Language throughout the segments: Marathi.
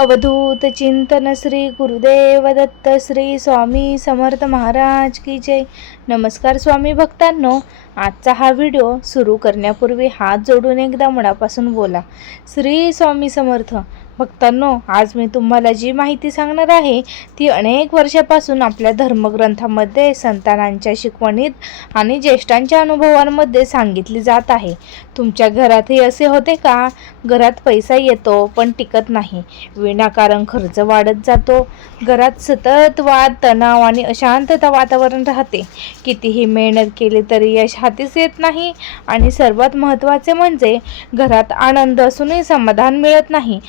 अवधूत चिंतन श्री गुरुदेव दत्त श्री स्वामी समर्थ महाराज की जय। नमस्कार स्वामी भक्तांनो, आजचा हा व्हिडिओ सुरू करण्यापूर्वी हात जोडून एकदा मनापासून बोला श्री स्वामी समर्थ। भक्तांनो, आज मी तुम्हाला जी माहिती सांगणार आहे ती अनेक वर्षापासून आपल्या धर्मग्रंथामध्ये संतानांच्या शिकवणीत आणि ज्येष्ठांच्या अनुभवांमध्ये सांगितली जात आहे। तुमच्या घरातही असे होते का? घरात पैसा येतो पण टिकत नाही, विनाकारण खर्च वाढत जातो, घरात सतत वाद, तणाव आणि अशांतता वातावरण राहते, कितीही मेहनत केली तरी यश हातीच येत नाही आणि सर्वात महत्त्वाचे म्हणजे घरात आनंद असूनही समाधान मिळत नाही।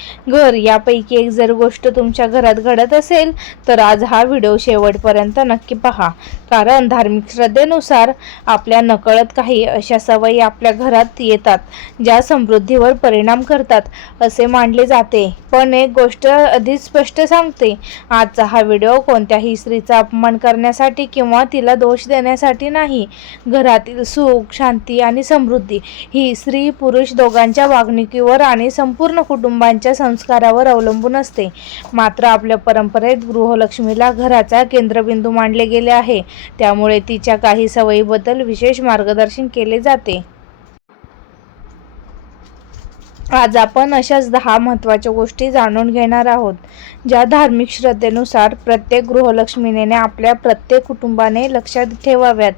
यापैकी एक जर गोष्ट तुमच्या घरात घडत असेल तर आज हा व्हिडिओ शेवटपर्यंत नक्की पहा, कारण धार्मिक श्रद्धेनुसार आपल्या नकळत काही अशा सवयी आपल्या घरात येतात ज्या समृद्धीवर परिणाम करतात असे मानले जाते। पण एक गोष्ट अधिक स्पष्ट सांगते, आजचा हा व्हिडिओ कोणत्याही स्त्रीचा अपमान करण्यासाठी किंवा तिला दोष देण्यासाठी नाही। घरातील सुख, शांती आणि समृद्धी ही स्त्री पुरुष दोघांच्या वागणुकीवर आणि संपूर्ण कुटुंबांच्या संस्कारावर अवलंबून असते। मात्र आपल्या परंपरेत गृहलक्ष्मीला घराचा केंद्रबिंदू मानले गेले आहे, त्यामुळे तिच्या काही सवयीबद्दल विशेष मार्गदर्शन केले जाते। आज आपण अशाच 10 महत्त्वाच्या गोष्टी जाणून घेणार आहोत ज्या धार्मिक श्रद्धेनुसार प्रत्येक गृहलक्ष्मीने आपल्या प्रत्येक कुटुंबाने लक्षात ठेवाव्यात।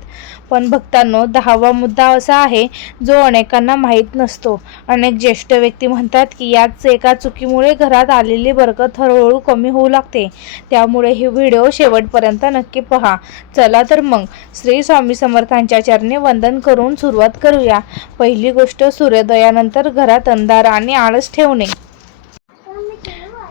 पण भक्तांनो, 10वा मुद्दा असा आहे जो अनेकांना माहीत नसतो। अनेक ज्येष्ठ व्यक्ती म्हणतात की याच एका चुकीमुळे घरात आलेली बरकत हळूहळू कमी होऊ लागते, त्यामुळे ही व्हिडिओ शेवटपर्यंत नक्की पहा। चला तर मग श्री स्वामी समर्थांच्या चरणी वंदन करून सुरुवात करूया। पहिली गोष्ट, सूर्योदयानंतर घरात अंधार आणि आळस ठेवणे।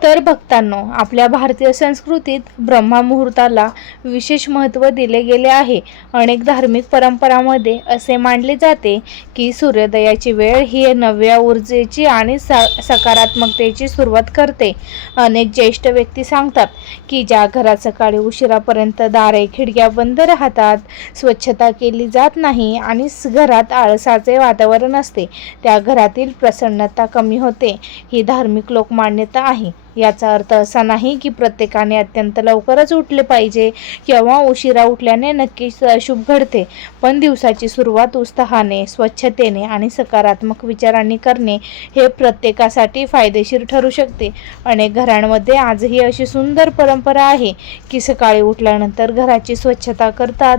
तर भक्तांनो, आपल्या भारतीय संस्कृतीत ब्रह्मा मुहूर्ताला विशेष महत्त्व दिले गेले आहे। अनेक धार्मिक परंपरांमध्ये असे मानले जाते की सूर्योदयाची वेळ ही नव्या ऊर्जेची आणि सकारात्मकतेची सुरुवात करते। अनेक ज्येष्ठ व्यक्ती सांगतात की ज्या घरात सकाळी उशिरापर्यंत दारे खिडक्या बंद राहतात, स्वच्छता केली जात नाही आणि घरात आळसाचे वातावरण असते, त्या घरातील प्रसन्नता कमी होते। ही धार्मिक लोकमान्यता आहे। याचा अर्थ असा नाही की प्रत्येकाने अत्यंत लवकरच उठले पाहिजे किंवा उशिरा उठल्याने नक्कीच अशुभ घडते, पण दिवसाची सुरुवात उत्साहाने, स्वच्छतेने आणि सकारात्मक विचारांनी करणे हे प्रत्येकासाठी फायदेशीर ठरू शकते। अनेक घरांमध्ये आजही अशी सुंदर परंपरा आहे की सकाळी उठल्यानंतर घराची स्वच्छता करतात,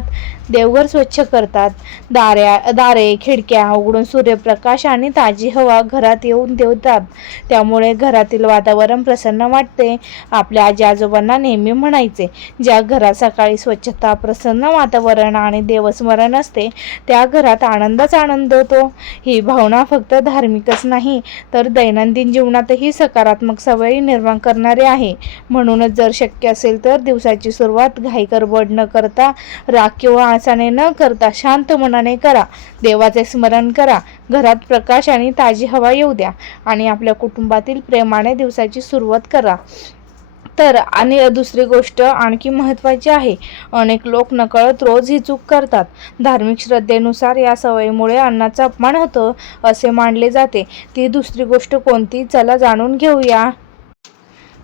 देवघर स्वच्छ करतात, दारे खिडक्या उघडून सूर्यप्रकाश आणि ताजी हवा घरात येऊन देतात, त्यामुळे घरातील वातावरण प्रसन्न वाटते। आपल्या आजी आजोबांना नेहमी म्हणायचे, ज्या घरात सकाळी स्वच्छता, प्रसन्न वातावरण आणि देवस्मरण असते त्या घरात आनंदच आनंद होतो। ही भावना फक्त धार्मिकच नाही तर दैनंदिन जीवनातही सकारात्मक सवयी निर्माण करणारी आहे। म्हणूनच जर शक्य असेल तर दिवसाची सुरुवात घाई गडबड न करता, राग किंवा आळसाने न करता शांत मनाने करा। देवाचे स्मरण करा, घरात प्रकाश आणि ताजी हवा येऊ द्या आणि आपल्या कुटुंबातील प्रेमाने दिवसाची सुरुवात करा। तर आणि दुसरी गोष्ट आणखी महत्त्वाची आहे, अनेक लोक नकळत रोज ही चूक करतात। धार्मिक श्रद्धेनुसार या सवयीमुळे अन्नाचा अपमान होतो असे मानले जाते। ती दुसरी गोष्ट कोणती, चला जाणून घेऊया।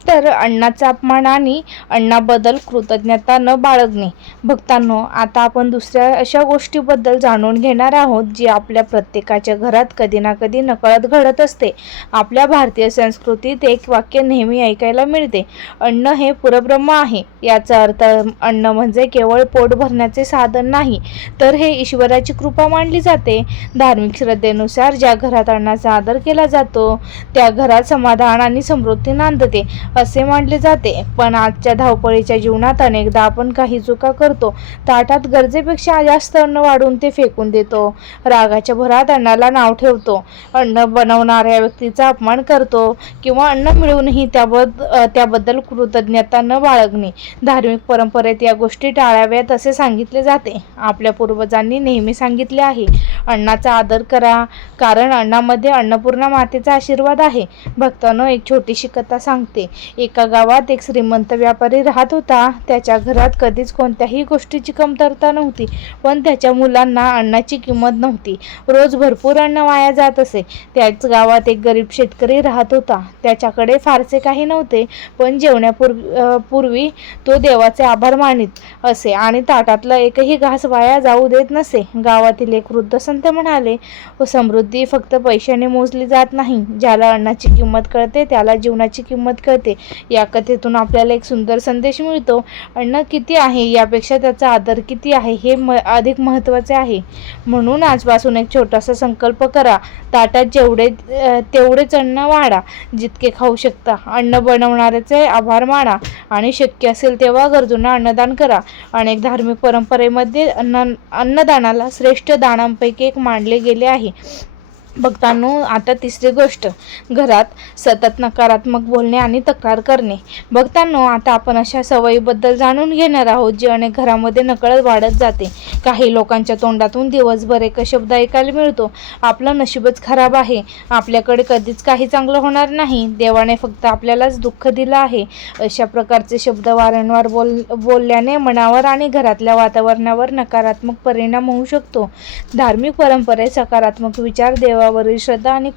तर अन्नाचा अपमान आणि अन्नाबद्दल कृतज्ञता न बाळगणे। भक्तांनो, आता आपण दुसऱ्या अशा गोष्टीबद्दल जाणून घेणार आहोत जी आपल्या प्रत्येकाच्या घरात कधी ना कधी नकळत घडत असते। आपल्या भारतीय संस्कृतीत एक वाक्य नेहमी ऐकायला मिळते, अन्न हे परब्रह्म आहे। याचा अर्थ अन्न म्हणजे केवळ पोट भरण्याचे साधन नाही, तर हे ईश्वराची कृपा मानली जाते। धार्मिक श्रद्धेनुसार ज्या घरात अन्नाचा आदर केला जातो त्या घरात समाधान आणि समृद्धी नांदते असे मानले जाते। पण आजच्या धावपळीच्या जीवनात अनेकदा आपण काही चुका करतो। ताटात गरजेपेक्षा जास्त अन्न वाढून ते फेकून देतो, रागाच्या भरात अन्नाला नाव ठेवतो, अन्न बनवणाऱ्या व्यक्तीचा अपमान करतो किंवा अन्न मिळूनही त्याबद्दल कृतज्ञता न बाळगणे। धार्मिक परंपरेत या गोष्टी टाळाव्यात असे सांगितले जाते। आपल्या पूर्वजांनी नेहमी सांगितले आहे, अन्नाचा आदर करा, कारण अन्नामध्ये अन्नपूर्णा मातेचा आशीर्वाद आहे। भक्तांनो, एक छोटीशी कथा सांगते। एका गावात एक श्रीमंत व्यापारी राहत होता. त्याच्या घरात कधीच कोणत्याही गोष्टीची कमतरता नव्हती, पण त्याच्या मुलांना अन्नाची किंमत नव्हती. रोज भरपूर अन्न वाया जात असे. त्याच गावात एक गरीब शेतकरी राहत होता. त्याच्याकडे फारसे काही नव्हते, पण जेवण्यापूर्वी तो देवाचे आभार मानित असे आणि ताटातला एकही घास वाया जाऊ देत नसे. गावातील एक वृद्ध संत म्हणाले, समृद्धी फक्त पैशाने मोजली जात नाही. ज्याला अन्नाची किंमत कळते त्याला जीवनाची किंमत कळते. या कथेतून आपल्याला एक सुंदर संदेश मिळतो. अन्न किती आहे यापेक्षा त्याचा आदर किती आहे हे अधिक महत्त्वाचे आहे. म्हणून आजपासून एक छोटासा संकल्प करा. ताटात तेवढेच अन्न वाढा जितके खाऊ शकता. अन्न बनवणाऱ्याचे आभार माना आणि शक्य असेल तेव्हा गरजूंना अन्नदान करा. अनेक धार्मिक परंपरेमध्ये अन्नदानाला श्रेष्ठ दानांपैकी एक मानले गेले आहे. भक्तांनो, आता तिसरी गोष्ट, घरात सतत नकारात्मक बोलणे आणि तक्रार करणे. भक्तांनो, आता आपण अशा सवयीबद्दल जाणून घेणार आहोत जी अनेक घरामध्ये नकळत वाढत जाते. काही लोकांच्या तोंडातून दिवसभर एक शब्द ऐकायला मिळतो, आपलं नशीबच खराब आहे, आपल्याकडे कधीच काही चांगलं होणार नाही, देवाने फक्त आपल्यालाच दुःख दिलं आहे. अशा प्रकारचे शब्द वारंवार बोलल्याने मनावर आणि घरातल्या वातावरणावर नकारात्मक परिणाम होऊ शकतो. धार्मिक परंपरेत सकारात्मक विचार, देवावरील श्रद्धा आणि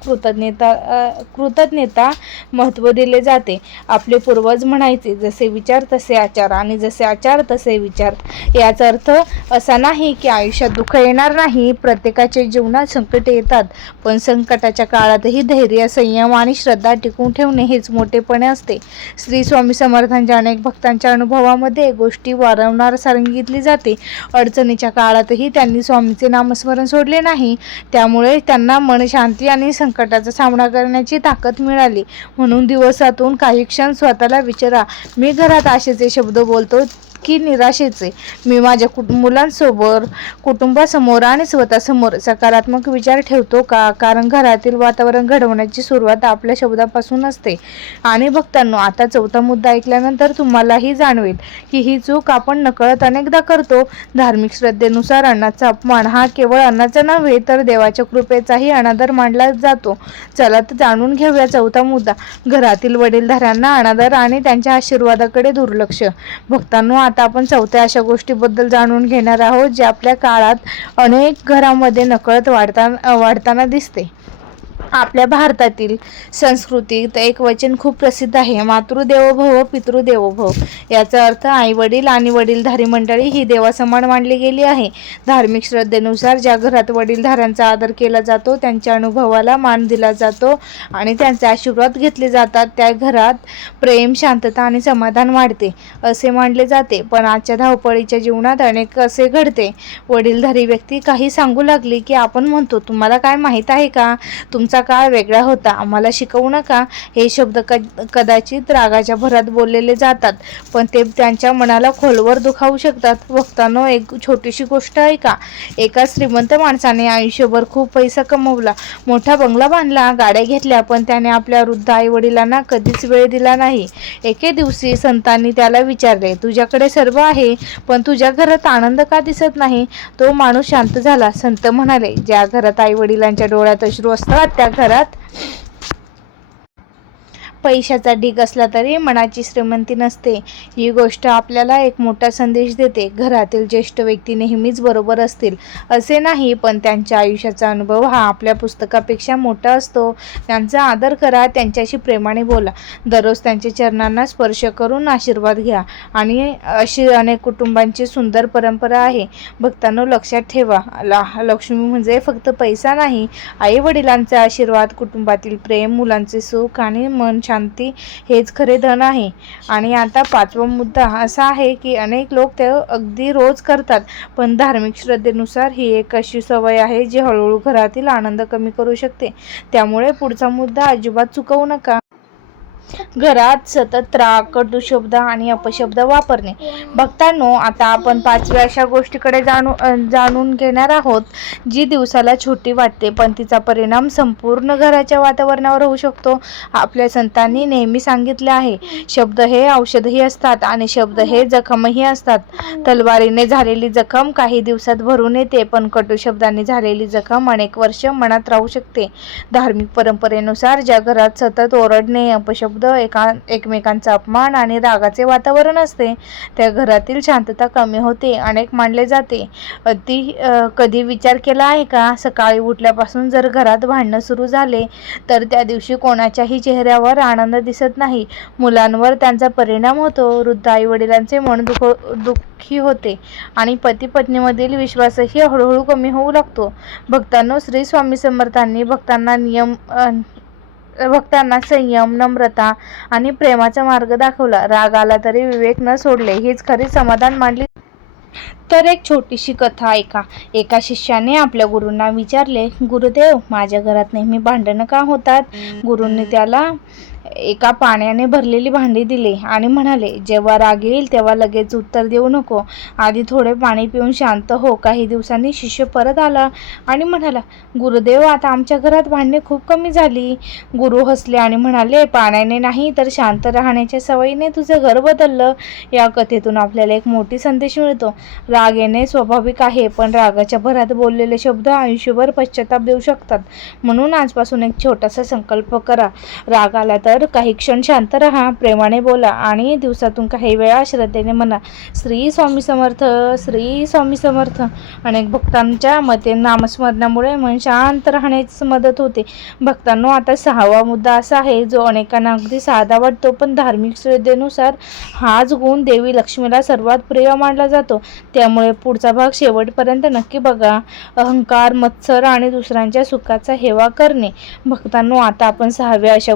कृतज्ञता महत्त्व दिले जाते. आपले पूर्वज म्हणायचे, जसे विचार तसे आचार आणि जसे आचार तसे विचार. याचा अर्थ असा नाही की आयुष्यात दुःख येणार नाही. प्रत्येकाच्या जीवनात संकटे येतात, पण संकटाच्या काळातही धैर्य, संयम आणि श्रद्धा टिकवून ठेवणे हेच मोठेपणे असते. श्री स्वामी समर्थांच्या अनेक भक्तांच्या अनुभवामध्ये गोष्टी वारंवार सांगितली जाते. अडचणीच्या काळातही त्यांनी स्वामीचे नामस्मरण सोडले नाही. त्यामुळे त्यांना मनशांती आणि संकटाचा सामना करण्याची ताकद मिळाली. म्हणून दिवसातून काही क्षण स्वतःला विचारा, मी घरात आशेचे शब्द बोलतो की निराशेचे? मी माझ्या मुलांसोबत, कुटुंबासमोर आणि स्वतःसमोर सकारात्मक विचार ठेवतो का? कारण घरातील वातावरण घडवण्याची सुरुवात आपल्या शब्दापासून असते. आणि भक्तांनो, आता चौथा मुद्दा ऐकल्यानंतर तुम्हालाही जाणवेल की ही चूक आपण नकळत अनेकदा करतो. धार्मिक श्रद्धेनुसार अन्नाचा अपमान हा केवळ अन्नाचा नव्हे तर देवाच्या कृपेचाही अनादर मानला जातो. चला तर जाणून घेऊया चौथा मुद्दा, घरातील वडीलधाऱ्यांना अनादर आणि त्यांच्या आशीर्वादाकडे दुर्लक्ष. भक्तांनो, आता आपण चौथ्या अशा गोष्टीबद्दल जाणून घेणार आहोत जी आपल्या काळात अनेक घरांमध्ये नकळत वाढताना दिसते. आपल्या भारतातील संस्कृतीत एक वचन खूप प्रसिद्ध आहे, मातृदेवो भव पितृदेवो भव. याचा अर्थ आई वडील आणि वडीलधारी मंडळी ही देवासमान मानली गेली आहे. धार्मिक श्रद्धेनुसार ज्या घरात वडीलधाऱ्यांचा आदर केला जातो, त्यांच्या अनुभवाला मान दिला जातो आणि त्यांचे आशीर्वाद घेतले जातात, त्या घरात प्रेम, शांतता आणि समाधान वाढते असे मानले जाते. पण आजच्या धावपळीच्या जीवनात अनेक असे घडते. वडीलधारी व्यक्ती काही सांगू लागली की आपण म्हणतो, तुम्हाला काय माहीत आहे का, तुमचा काळ वेगळा होता, आम्हाला शिकवू नका. हे शब्द कदाचित रागाच्या भरात बोललेले जातात, पण ते त्यांच्या मनाला खोलवर दुखावू शकतात. भक्तांनो, एक छोटीशी गोष्ट ऐका. एका श्रीमंत माणसाने आयुष्यभर खूप पैसा कमवला, मोठा बंगला बांधला, गाड्या घेतल्या, पण त्याने आपल्या वृद्ध आई वडिलांना कधीच वेळ दिला नाही. एके दिवशी संतांनी त्याला विचारले, तुझ्याकडे सर्व आहे, पण तुझ्या घरात आनंद का दिसत नाही? तो माणूस शांत झाला. संत म्हणाले, ज्या घरात आई वडिलांच्या डोळ्यात अश्रू असतात त्या घरात पैशाचा ढीग असला तरी मनाची श्रीमंती नसते. ही गोष्ट आपल्याला एक मोठा संदेश देते. घरातील ज्येष्ठ व्यक्ती नेहमीच बरोबर असतील असे नाही, पण त्यांच्या आयुष्याचा अनुभव हा आपल्या पुस्तकापेक्षा मोठा असतो. त्यांचा आदर करा, त्यांच्याशी प्रेमाने बोला, दररोज त्यांच्या चरणांना स्पर्श करून आशीर्वाद घ्या. आणि अशी अनेक कुटुंबांची सुंदर परंपरा आहे. भक्तांनो, लक्षात ठेवा, लक्ष्मी म्हणजे फक्त पैसा नाही. आई वडिलांचा आशीर्वाद, कुटुंबातील प्रेम, मुलांचे सुख आणि मन शांती हेच खरे धन आहे. आणि आता पाचवा मुद्दा असा आहे की अनेक लोक ते अगदी रोज करतात, पण धार्मिक श्रद्धेनुसार ही एक अशी सवय आहे जी हळूहळू घरातील आनंद कमी करू शकते. त्यामुळे पुढचा मुद्दा अजिबात चुकवू नका. घरात सतत राग, कटू शब्द आणि अपशब्द वापरणे. भक्तांनो, आता आपण पाचव्या अशा गोष्टीकडे जाणून घेणार आहोत जी दिवसाला छोटी वाटते, पण तिचा परिणाम संपूर्ण घराच्या वातावरणावर होऊ शकतो. आपल्या संतांनी नेहमी सांगितले आहे, शब्द हे औषधही असतात आणि शब्द हे जखमही असतात. तलवारीने झालेली जखम काही दिवसात भरून येते, पण कटू शब्दांनी झालेली जखम अनेक वर्ष मनात राहू शकते. धार्मिक परंपरेनुसार ज्या घरात सतत ओरडणे, अपशब्द, एकमेकांचा अपमान आणि रागाचे वातावरण असते. त्या घरातील शांतता कमी होते. अनेक मानले जाते. कधी विचार केला आहे का, सकाळी उठल्यापासून जर घरात भांडणं सुरू झाले तर त्या दिवशी कोणाच्याही चेहऱ्यावर आनंद दिसत नाही. मुलांवर त्यांचा परिणाम होतो. वृद्ध आई वडिलांचे मन दुःखी होते आणि पती पत्नीमधील विश्वासही हळूहळू कमी होऊ लागतो. भक्तांनो, श्री स्वामी समर्थांनी भक्तांना संयम, नम्रता आणि प्रेमाचा मार्ग दाखवला. राग आला तरी विवेक न सोडले, हीच खरी समाधान मानली. तर एक छोटीशी कथा ऐका. एका शिष्याने आपल्या गुरूंना विचारले, गुरुदेव, माझ्या घरात नेहमी भांडणं का होतात? गुरूंनी त्याला एका पाण्याने भरलेली भांडी दिली आणि म्हणाले, जेव्हा राग येईल तेव्हा लगेच उत्तर देऊ नको. आधी थोडे पाणी पिऊन शांत हो. काही दिवसांनी शिष्य परत आला आणि म्हणाला, गुरुदेव, आता आमच्या घरात भांडणे खूप कमी झाली. गुरु हसले आणि म्हणाले, पाण्याने नाही तर शांत राहण्याच्या सवयीने तुझं घर बदललं. या कथेतून आपल्याला एक मोठी संदेश मिळतो. राग येणे स्वाभाविक आहे, पण रागाच्या भरात बोललेले शब्द आयुष्यभर पश्चाताप देऊ शकतात. म्हणून आजपासून एक छोटासा संकल्प करा. राग आला तर काही क्षण शांत राहा, प्रेमाने बोला आणि दिवसातून काही वेळा श्रद्धेने म्हणा, श्री स्वामी समर्थ, श्री स्वामी समर्थ. अनेक भक्तांच्या मते नामस्मरणामुळे मन शांत राहण्यास मदत होते. भक्तांनो, आता 6वा मुद्दा असा आहे जो अनेकांना अगदी साधा वाटतो, पण धार्मिक श्रद्धेनुसार हाच गुण देवी लक्ष्मीला सर्वात प्रिय मानला जातो. त्यामुळे पुढचा भाग शेवटपर्यंत नक्की बघा. अहंकार, मत्सर आणि दुसऱ्यांच्या सुखाचा हेवा करणे. भक्तांनो, आता आपण 6व्या अशा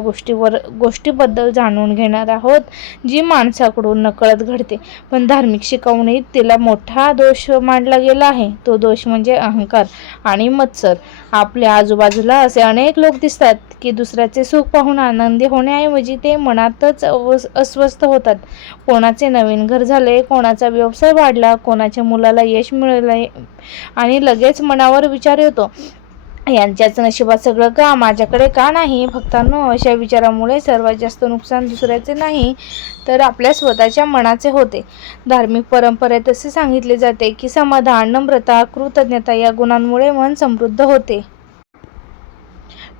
गोष्टीबद्दल जाणून घेणार आहोत जी माणसाकडून नकळत घडते, पण धार्मिक शिकवणीत तिला मोठा दोष मानला गेला आहे. तो दोष म्हणजे अहंकार आणि मत्सर. आपल्या आजूबाजूला असे अनेक लोक दिसतात की दुसऱ्याचे सुख पाहून आनंदी होण्याऐवजी ते मनातच अस्वस्थ होतात. कोणाचे नवीन घर झाले, कोणाचा व्यवसाय वाढला, कोणाच्या मुलाला यश मिळाले आणि लगेच मनावर विचार येतो, यांच्याच नशिबात सगळं का, माझ्याकडे का नाही? भक्तांनो, अशा विचारामुळे सर्वात जास्त नुकसान दुसऱ्याचे नाही तर आपल्या स्वतःच्या मनाचे होते. धार्मिक परंपरेत असे सांगितले जाते की समाधान, नम्रता, कृतज्ञता या गुणांमुळे मन समृद्ध होते.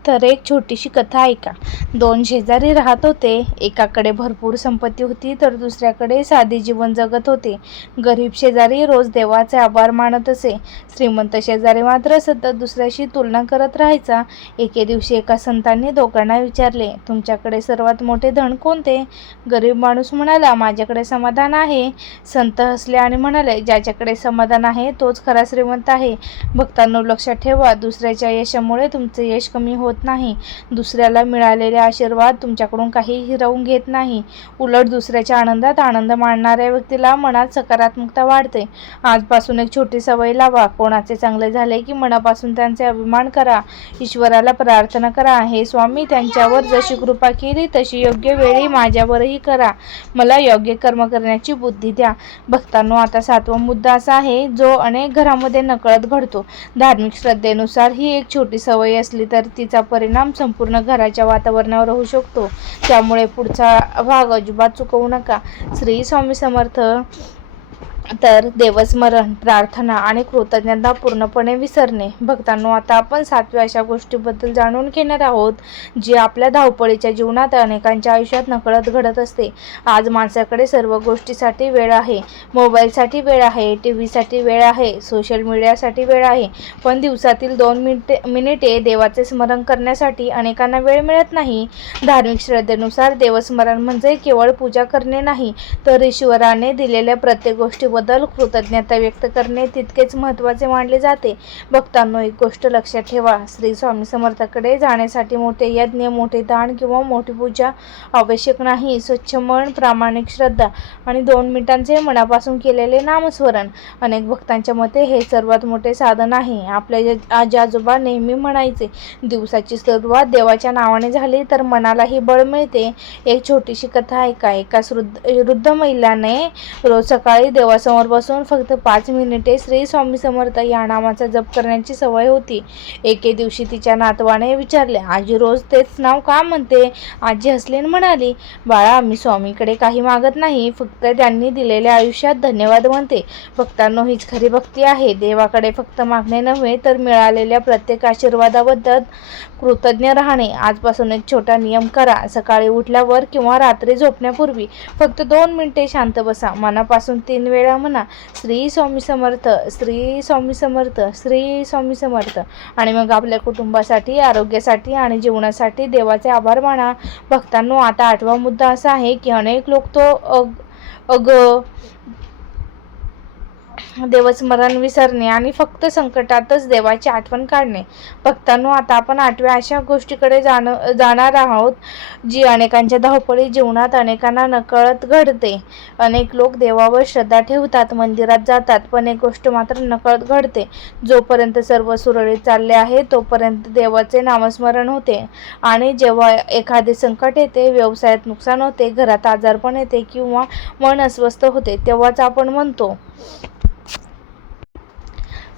तर एक छोटीशी कथा ऐका. 2 शेजारी राहत होते. एकाकडे भरपूर संपत्ती होती तर दुसऱ्याकडे साधे जीवन जगत होते. गरीब शेजारी रोज देवाचे आभार मानत असे. श्रीमंत शेजारी मात्र सतत दुसऱ्याशी तुलना करत राहायचा. एके दिवशी एका संतांनी दोघांना विचारले, तुमच्याकडे सर्वात मोठे धन कोणते? गरीब माणूस म्हणाला, माझ्याकडे समाधान आहे. संत हसले आणि म्हणाले, ज्याच्याकडे समाधान आहे तोच खरा श्रीमंत आहे. भक्तांनो, लक्षात ठेवा, दुसऱ्याच्या यशामुळे तुमचे यश कमी होत नाही. दुसऱ्याला मिळालेले आशीर्वाद तुमच्याकडून काही हिरावून घेत नाही. उलट दुसऱ्याच्या आनंदात आनंद मानणाऱ्या व्यक्तीला मनात सकारात्मकता वाढते. आजपासून एक छोटी सवय लावा. कोणाचे चांगले झाले की मनापासून त्यांचे अभिमान करा. ईश्वराला प्रार्थना करा, हे स्वामी, त्यांच्यावर जशी कृपा केली तशी योग्य वेळी माझ्यावरही करा. मला योग्य कर्म करण्याची बुद्धी द्या. भक्तांनो, आता 7वा मुद्दा असा आहे जो अनेक घरामध्ये नकळत घडतो. धार्मिक श्रद्धेनुसार ही एक छोटी सवय असली तर तिचा परिणाम संपूर्ण घराच्या वातावरणावर होऊ शकतो. त्यामुळे पुढचा भाग अजिबात चुकवू नका. श्री स्वामी समर्थ. तर देवस्मरण, प्रार्थना आणि कृतज्ञता पूर्णपणे विसरणे. भक्तांनो, आता आपण 7व्या अशा गोष्टीबद्दल जाणून घेणार आहोत जी आपल्या धावपळीच्या जीवनात अनेकांच्या आयुष्यात नकळत घडत असते. आज माणसाकडे सर्व गोष्टीसाठी वेळ आहे. मोबाईलसाठी वेळ आहे, टीव्हीसाठी वेळ आहे, सोशल मीडियासाठी वेळ आहे, पण दिवसातील 2 मिनिटे देवाचे स्मरण करण्यासाठी अनेकांना वेळ मिळत नाही. धार्मिक श्रद्धेनुसार देवस्मरण म्हणजे केवळ पूजा करणे नाही, तर ईश्वराने दिलेल्या प्रत्येक गोष्टीबद्दल कृतज्ञता व्यक्त करणे तितकेच महत्त्वाचे मानले जाते. भक्तांनो, एक गोष्ट लक्षात ठेवा, श्री स्वामी समर्थाकडे जाण्यासाठी मोठे यज्ञ, मोठे दान किंवा मोठी पूजा आवश्यक नाही. स्वच्छ मन, प्रामाणिक श्रद्धा आणि 2 मिनिटांचे मनापासून केलेले नामस्मरण. अनेक भक्तांच्या मते हे सर्वात मोठे साधन आहे. आपले आजी आजोबा नेहमी म्हणायचे, दिवसाची सुरुवात देवाच्या नावाने झाली तर मनालाही बळ मिळते. एक छोटीशी कथा ऐका. एका वृद्ध महिलाने रोज सकाळी देवासमोर देवासमोर बसून फक्त 5 मिनिटे श्री स्वामी समर्थ या नामाचा जप करण्याची सवय होती. एके दिवशी तिच्या नातवाने विचारले, आजी रोज तेच नाव का म्हणते? आजी हसली आणि म्हणाली, बाळा, मी स्वामीकडे काही मागत नाही, फक्त त्यांनी दिलेल्या आयुष्यात धन्यवाद म्हणते. भक्तांनो, हीच खरी भक्ती आहे. देवाकडे फक्त मागणे नव्हे तर मिळालेल्या प्रत्येक आशीर्वादाबद्दल कृतज्ञ राहणे. आजपासून एक छोटा नियम करा. सकाळी उठल्यावर किंवा रात्री झोपण्यापूर्वी फक्त 2 मिनिटे शांत बसा. मनापासून 3 वेळा म्हणा, श्री स्वामी समर्थ, श्री स्वामी समर्थ, श्री स्वामी समर्थ. आणि मग आपल्या कुटुंबासाठी, आरोग्यासाठी आणि जीवनासाठी देवाचे आभार माना. भक्तांनो, आता 8वा मुद्दा असा आहे की अनेक लोक देवस्मरण विसरणे आणि फक्त संकटातच देवाची आठवण काढणे. भक्तांनो, आता आपण 8व्या अशा गोष्टीकडे जाणार आहोत जी अनेकांच्या धावपळी जीवनात अनेकांना नकळत घडते. अनेक लोक देवावर श्रद्धा ठेवतात, मंदिरात जातात, पण एक गोष्ट मात्र नकळत घडते. जोपर्यंत सर्व सुरळीत चालले आहे तोपर्यंत देवाचे नामस्मरण होते, आणि जेव्हा एखादे संकट येते, व्यवसायात नुकसान होते, घरात आजारपण येते किंवा मन अस्वस्थ होते, तेव्हाच आपण म्हणतो,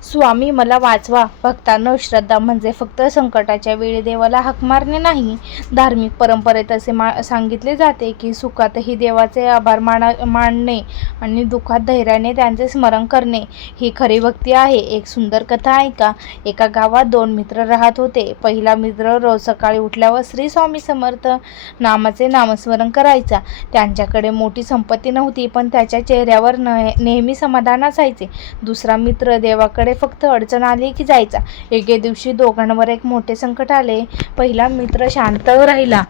स्वामी मला वाचवा. भक्तांनो, श्रद्धा म्हणजे फक्त संकटाच्या वेळी देवाला हाक मारणे नाही. धार्मिक परंपरेत असे सांगितले जाते की सुखातही देवाचे आभार मानणे आणि दुःखात धैर्याने त्यांचे स्मरण करणे ही खरी भक्ती आहे. एक सुंदर कथा ऐका. एका गावात 2 मित्र राहत होते. पहिला मित्र रोज सकाळी उठल्यावर श्री स्वामी समर्थ नामाचे नामस्मरण करायचा. त्यांच्याकडे मोठी संपत्ती नव्हती, पण त्याच्या चेहऱ्यावर नेहमी समाधान असायचे. दुसरा मित्र देवाकडे फक्त अडचण आली की जायचा. एके दिवशी दोघांवर एक मोठे संकट आले. पहिला मित्र शांत राहिला.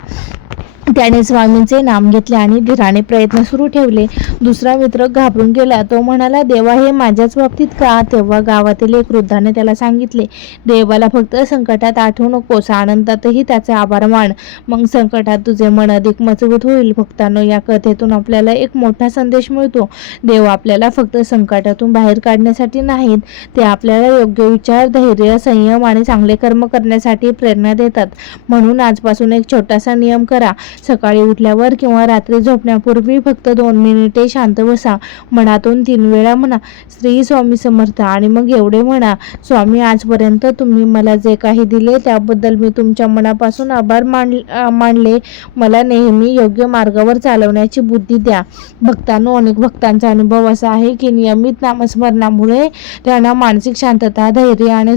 त्याने स्वामींचे नाम घेतले आणि धीराने प्रयत्न सुरू ठेवले. दुसरा मित्र घाबरून गेला. तो म्हणाला, देवा, हे माझ्याच बाबतीत का? तेव्हा गावातील एक वृद्धाने त्याला सांगितले, देवाला फक्त संकटात आठवू नकोस, आनंदातही त्याचे आभार मान, मग संकटात तुझे मन अधिक मजबूत होईल. भक्तांनो, या कथेतून आपल्याला एक मोठा संदेश मिळतो. देव आपल्याला फक्त संकटातून बाहेर काढण्यासाठी नाहीत, ते आपल्याला योग्य विचार, धैर्य, संयम आणि चांगले कर्म करण्यासाठी प्रेरणा देतात. म्हणून आजपासून एक छोटासा नियम करा. सकाळी उठल्यावर किंवा रात्री झोपण्यापूर्वी फक्त 2 मिनिटे शांत बसा. मनातून 3 वेळा म्हणा, श्री स्वामी समर्थ, आणि मग एवढे म्हणा, स्वामी, आजपर्यंत तुम्ही मला जे काही दिले त्याबद्दल मी तुमच्या मनापासून आभार मानले. मला नेहमी योग्य मार्गावर चालवण्याची बुद्धी द्या. भक्तांनो, अनेक भक्तांचा अनुभव असा आहे की नियमित नामस्मरणामुळे त्यांना मानसिक शांतता, धैर्य आणि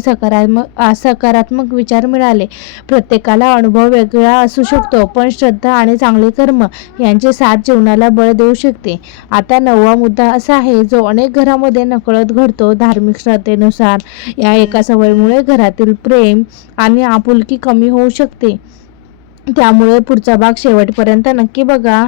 सकारात्मक विचार मिळाले. प्रत्येकाला अनुभव वेगळा असू शकतो, पण श्रद्धा आणि चांगले कर्म यांचे साथ जीवनाला बळ देऊ शकते. आता 9वा मुद्दा असा आहे जो अनेक घरामध्ये नकळत घडतो. धार्मिक श्रद्धेनुसार या एका सवयीमुळे घरातील प्रेम आणि आपुलकी कमी होऊ शकते. त्यामुळे पुढचा भाग शेवटपर्यंत नक्की बघा.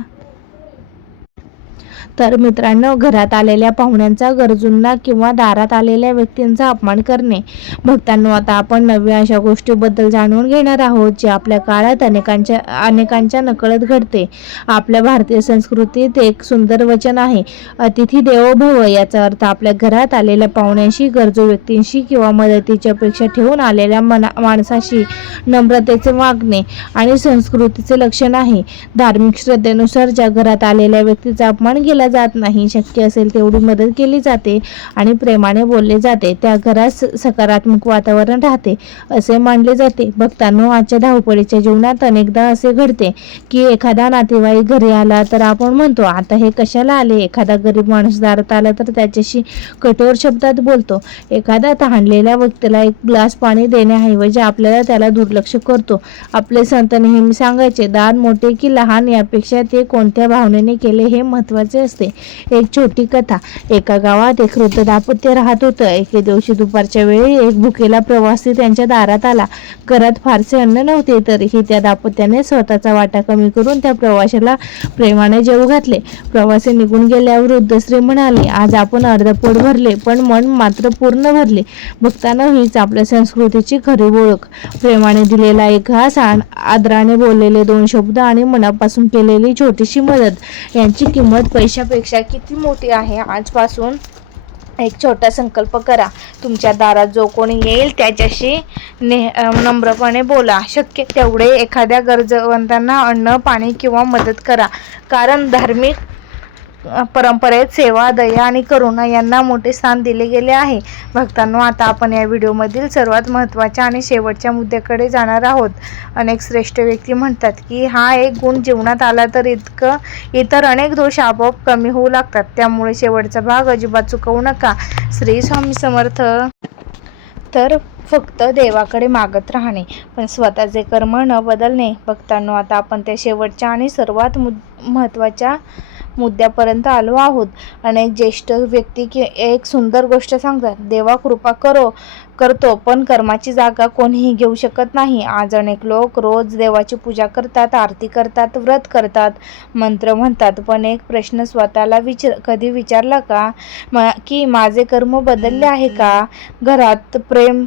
तर मित्रांनो, घरात आलेल्या पाहुण्यांचा, गरजूंना किंवा दारात आलेल्या व्यक्तींचा अपमान करणे. भक्तांनो, आता आपण 9व्या अशा गोष्टीबद्दल जाणून घेणार आहोत जी आपल्या काळात अनेकांच्या नकळत घडते. आपल्या भारतीय संस्कृतीत एक सुंदर वचन आहे, अतिथी देवो भव. याचा अर्थ आपल्या घरात आलेल्या पाहुण्यांशी, गरजू व्यक्तींशी किंवा मदतीची अपेक्षा ठेवून आलेल्या माणसाशी नम्रतेचे वागणे आणि संस्कृतीचे लक्षण आहे. धार्मिक श्रद्धेनुसार ज्या घरात आलेल्या व्यक्तीचा अपमान केला जात नाही, शक्य असेल तेवढी मदत केली जाते आणि प्रेमाने बोलले जाते, त्या घरात सकारात्मक वातावरण राहते असे मानले जाते. भक्तांनो, आजच्या धावपळीच्या जीवनात अनेकदा असे घडते की एखादा नातेवाईक घरी आला तर आपण म्हणतो, आता हे कशाला आले? एखादा गरीब माणूस दारात आला तर त्याच्याशी कठोर शब्दात बोलतो. एखादा तहानलेल्या व्यक्तीला एक ग्लास पाणी देण्याऐवजी आपल्याला त्याला दुर्लक्ष करतो. आपले संत नेहमी सांगायचे, दान मोठे की लहान यापेक्षा ते कोणत्या भावनेने केले हे महत्त्वाचे असते. एक छोटी कथा. एका गावात एक वृद्ध दाम्पत्य राहत होतं. एके दिवशी दुपारच्या वेळी एक भुकेला प्रवासी त्यांच्या दारात आला. घरात फारसे अन्न नव्हते, तरीही त्या दाम्पत्याने स्वतःचा वाटा कमी करून त्या प्रवाशाला प्रेमाने जेवू घातले. प्रवासी निघून गेल्यावर वृद्ध स्त्री म्हणाली, आज आपण अर्ध पोट भरले, पण मन मात्र पूर्ण भरले. भक्तांनो, हीच आपल्या संस्कृतीची खरी ओळख. प्रेमाने दिलेला एक घास, आदराने बोललेले 2 शब्द आणि मनापासून केलेली छोटीशी मदत यांची किंमत पैशापेक्षा किती मोठी आहे. आजपासून एक छोटा संकल्प करा. तुमच्या दारात जो कोणी येईल त्याच्याशी नम्रपणे बोला. शक्य तेवढे एखाद्या गरजवंतांना अन्न, पाणी किंवा मदत करा. कारण धार्मिक परंपरेत सेवा, दया आणि करुणा यांना मोठे स्थान दिले गेले आहे. भक्तांनो, आता आपण या व्हिडिओमधील सर्वात महत्त्वाच्या आणि शेवटच्या मुद्द्याकडे जाणार आहोत. अनेक श्रेष्ठ व्यक्ती म्हणतात की हा एक गुण जीवनात आला तर इतर अनेक दोष आपोआप कमी होऊ लागतात. त्यामुळे शेवटचा भाग अजिबात चुकवू नका. श्री स्वामी समर्थ. तर फक्त देवाकडे मागत राहणे, पण स्वतःचे कर्म न बदलणे. भक्तांनो, आता आपण त्या शेवटच्या आणि सर्वात महत्त्वाच्या मुद्द्यापर्यंत आलो आहोत. अनेक ज्येष्ठ व्यक्ती एक सुंदर गोष्ट सांगतात, देवा कृपा करतो पण कर्माची जागा कोणीही घेऊ शकत नाही. आज अनेक लोक रोज देवाची पूजा करतात, आरती करतात, व्रत करतात, मंत्र म्हणतात, पण एक प्रश्न स्वतःला कधी विचारला का की माझे कर्म बदलले आहे का? घरात प्रेम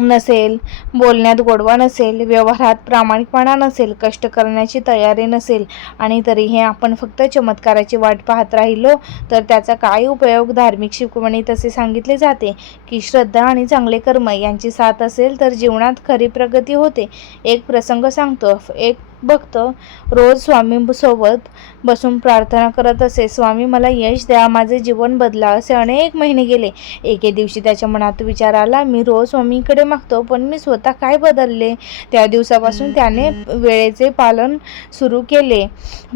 नसेल, बोलण्यात गोडवा नसेल, व्यवहारात प्रामाणिकपणा नसेल, कष्ट करण्याची तयारी नसेल आणि तरीही आपण फक्त चमत्काराची वाट पाहत राहिलो तर त्याचा काय उपयोग? धार्मिक शिकवणी तसे सांगितले जाते की श्रद्धा आणि चांगले कर्म यांची साथ असेल तर जीवनात खरी प्रगती होते. एक प्रसंग सांगतो. एक भक्त रोज स्वामींसोबत बसून प्रार्थना करत असे, स्वामी मला यश द्या, माझे जीवन बदला. असे अनेक महिने गेले. एके दिवशी त्याच्या मनात विचार आला, मी रोज स्वामींकडे मागतो पण मी स्वतः काय बदलले? त्या दिवसापासून त्याने वेळेचे पालन सुरू केले,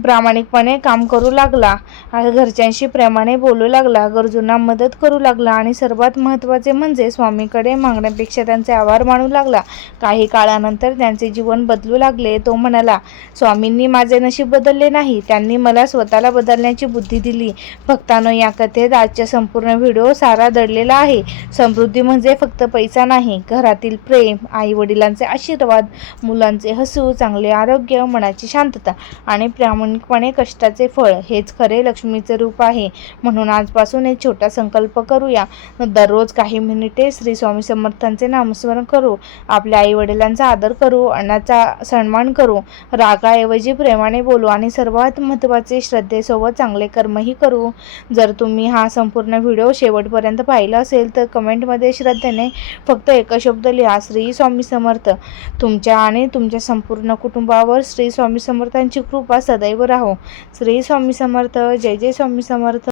प्रामाणिकपणे काम करू लागला, घरच्यांशी प्रेमाने बोलू लागला, गरजूंना मदत करू लागला आणि सर्वात महत्त्वाचे म्हणजे स्वामींकडे मागण्यापेक्षा त्यांचे आभार मानू लागला. काही काळानंतर त्यांचे जीवन बदलू लागले. तो म्हणाला, स्वामींनी माझे नशीब बदलले नाही, त्यांनी मला स्वतःला बदलण्याची बुद्धी दिली. भक्तांनो, या कथेत आजच्या संपूर्ण व्हिडिओ सारा दडलेला आहे. समृद्धी म्हणजे फक्त पैसा नाही, घरातील प्रेम, आई वडिलांचे आशीर्वाद, मुलांचे हसू, चांगले आरोग्य, मनाची शांतता आणि प्रामाणिकपणे कष्टाचे फळ हेच खरे लक्ष्मीचे रूप आहे. म्हणून आजपासून एक छोटा संकल्प करूया. दररोज काही मिनिटे श्री स्वामी समर्थांचे नामस्मरण करू, आपल्या आई वडिलांचा आदर करू, अन्नाचा सन्मान करू, रागाऐवजी प्रेमाने बोलू आणि सर्वात महत्त्वाचे श्रद्धेसोबत चांगले कर्मही करू. जर तुम्ही हा संपूर्ण व्हिडिओ शेवटपर्यंत पाहिला असेल तर कमेंटमध्ये श्रद्धेने फक्त एक शब्द लिहा, श्री स्वामी समर्थ. तुमच्या आणि तुमच्या संपूर्ण कुटुंबावर श्री स्वामी समर्थांची कृपा सदैव राहो. श्री स्वामी समर्थ. जय जय स्वामी समर्थ.